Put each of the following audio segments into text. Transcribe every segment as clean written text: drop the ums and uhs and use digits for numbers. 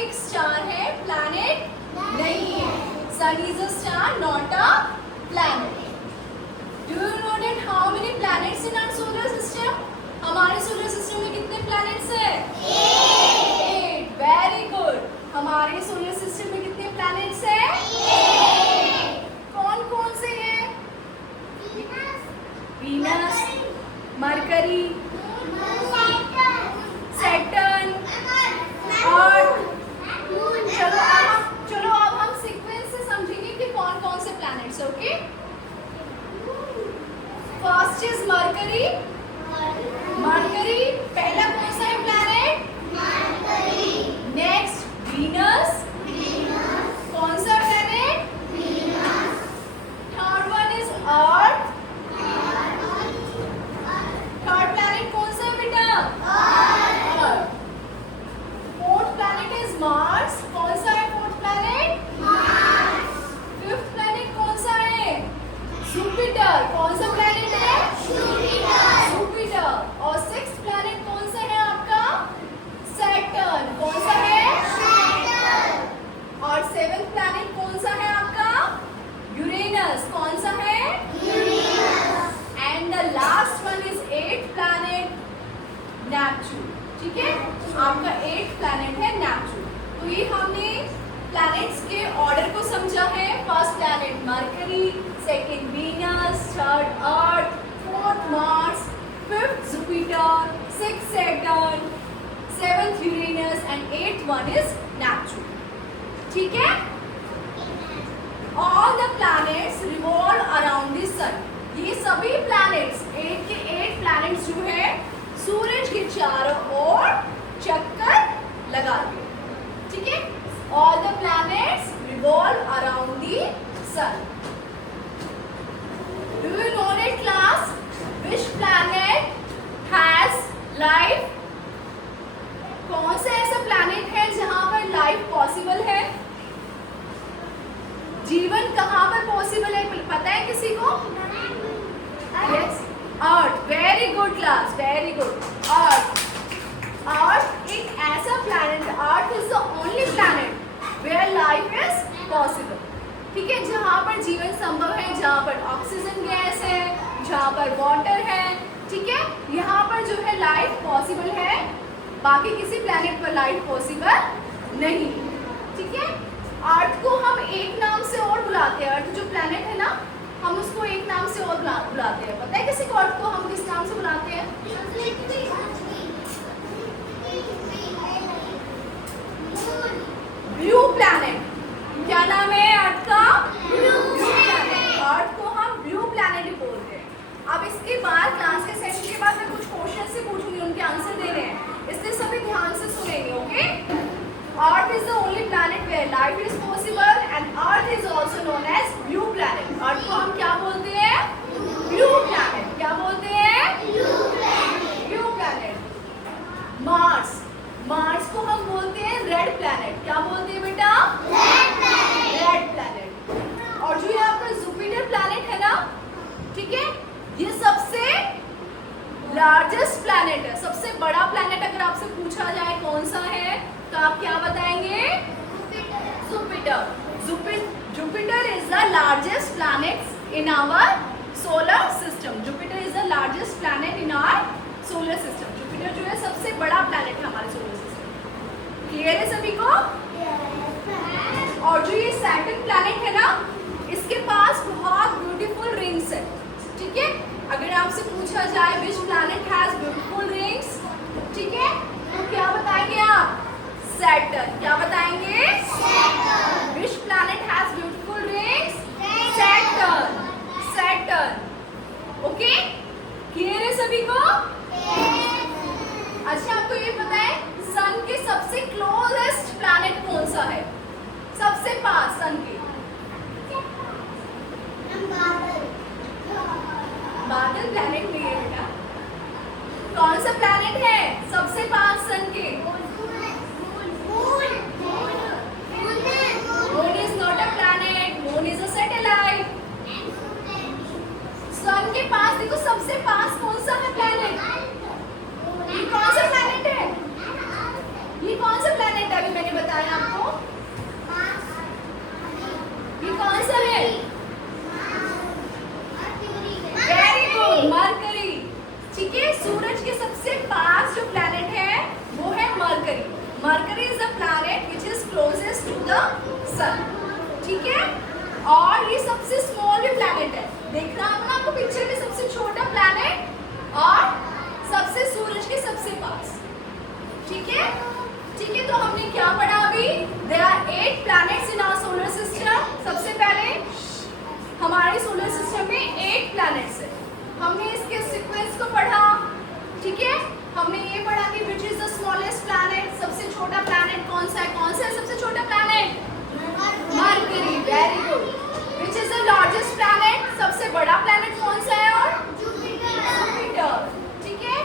एक स्टार है, प्लैनेट नहीं है। Sun is a star, not a planet. Do you know that how many planets in our solar system? हमारे solar system में कितने planets हैं? 8। Very good. हमारे सोलर सिस्टम में कितने प्लैनेट्स हैं? 8। कौन कौन से हैं? Venus, Mercury, Saturn, Earth. चलो अब हम सीक्वेंस से समझेंगे कि कौन कौन से प्लैनेट्स हैं। Okay, first is mercury. Mercury पहला कौन सा है प्लैनेट? मरकरी। Next Venus. कौन सा planet? Venus. Third one is Earth. Third planet कौन सा है बेटा? Earth. Fourth planet is Mars. कौन सा है fourth planet? Mars. Fifth planet कौन सा है? जुपिटर। कौन सा प्लैनेट है? जुपिटर। जुपिटर। और सिक्स्थ प्लैनेट कौन सा है आपका? सैटर्न। कौन सा है? सैटर्न। और सेवेंथ प्लैनेट कौन सा है आपका? यूरेनस। कौन सा है? Uranus. And the last one is eight planet, Neptune. ठीक है, आपका 8 प्लैनेट है नेपच्यून। तो ये हमने प्लैनेट्स के ऑर्डर को समझा है। First planet Mercury, second Venus, third Earth, fourth Mars, fifth Jupiter, sixth Saturn, seventh Uranus and eighth one is Neptune. ठीक है, all the planets revolve around the sun. ये सभी प्लैनेट्स 8 के 8 प्लैनेट्स जो है सूरज के चारों ओर चक्कर लगाते हैं। ठीक है, all the planets revolve around the sun. Do you know that class which planet has life? कौन सा ऐसा प्लैनेट है जहां पर लाइफ पॉसिबल है? जीवन कहां पर पॉसिबल है, पता है किसी को? Yes, Earth. Very good class, very good. Earth एक ऐसा planet, Earth is the only planet where life is possible. ठीक है, जहां पर जीवन संभव है, जहां पर ऑक्सीजन गैस है, जहां पर वाटर है। ठीक है, यहाँ पर जो है लाइफ पॉसिबल है, बाकी किसी प्लैनेट पर लाइफ पॉसिबल नहीं। ठीक है, अर्थ को हम एक नाम से और बुलाते हैं। अर्थ जो प्लैनेट है ना, हम उसको एक नाम से और बुलाते हैं। पता है किसी को अर्थ को हम किस नाम से बुलाते हैं? Blue planet. क्या नाम है अर्थ का? Blue planet. अर्थ को हम ब्लू प्लैनेट ही बोलते हैं। अब इसके बाद क्लास के सेशन के बाद मैं कुछ क्वेश्चन से पूछूंगी, उनके आंसर देने हैं, इसलिए सभी ध्यान से सुनेंगे। Okay, Earth is the only planet where life is possible and Earth is also known as blue planet. Earth को हम क्या बोलते हैं? Blue planet. क्या बोलते हैं? Blue planet. Blue planet. Mars. Mars को हम बोलते हैं red planet. क्या बोलते हैं बेटा? Red planet. Red planet. और जो ये आपका Jupiter planet है ना, ठीक है, ये सबसे लार्जेस्ट प्लैनेट है। सबसे बड़ा प्लैनेट अगर आपसे पूछा जाए कौन सा है, तो आप क्या बताएंगे? Jupiter. Jupiter is the largest planet in our solar system. Jupiter is the largest planet in our solar system. Jupiter जो है सबसे बड़ा प्लैनेट है हमारे सोलर सिस्टम। क्लियर है सभी को? और जो ये सैटर्न प्लैनेट है ना, इसके पास बहुत ब्यूटीफुल रिंग्स है। ठीक है, अगर आपसे पूछा जाए which planet has beautiful rings, ठीक है, तो क्या बताएंगे आप? सैटर्न। क्या बताएंगे? Saturn. Which planet has beautiful rings? Saturn. Saturn. Okay, clear है सभी को? अच्छा, आपको ये पता है सन के सबसे क्लोजेस्ट प्लैनेट कौन सा है? सबसे पास सन के? बादल प्लैनेट नहीं है बेटा। कौन सा प्लैनेट है सबसे पास सन के? Moon is not a planet. Moon is a satellite. सन के पास देखो, सबसे पास कौन सा है प्लैनेट? ये कौन सा प्लैनेट है? ये कौन सा प्लैनेट है? अभी मैंने वेरी गुड, मरकरी। ठीक है, सूरज के सबसे पास जो प्लैनेट है वो है Mercury. Mercury is the planet which is closest to the sun. ठीक है, और ये सबसे स्मॉल भी प्लैनेट है। देख रहा हूँ ना आपको पिक्चर में, सबसे छोटा प्लैनेट और सबसे सूरज के सबसे पास। ठीक है, ठीक है, तो हमने क्या पढ़ा अभी? There are 8 planets in our solar system. सबसे पहले हमारे सोलर सिस्टम में 8 प्लैनेट्स है। हमने इसके सीक्वेंस को पढ़ा। ठीक है, हमने ये पढ़ा कि which is the smallest planet, सबसे छोटा प्लैनेट कौन सा है? कौन सा है सबसे छोटा planet? Mercury, very good. Which is the largest planet, सबसे बड़ा प्लैनेट कौन सा है? और जुपिटर। ठीक है,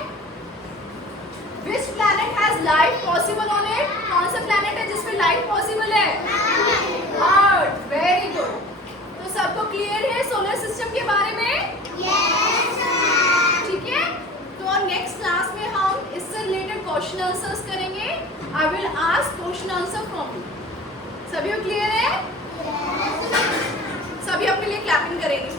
which planet has life possible on it? कौन सा प्लैनेट है जिसपे लाइफ पॉसिबल है? अर्थ, वेरी गुड। तो सबको क्लियर है सोलर सिस्टम के बारे में? ठीक है, तो नेक्स्ट क्लास में हम इससे रिलेटेड क्वेश्चन आंसर्स करेंगे। I will ask question answer from you. सभी क्लियर है? सभी अपने लिए क्लैपिंग करेंगे।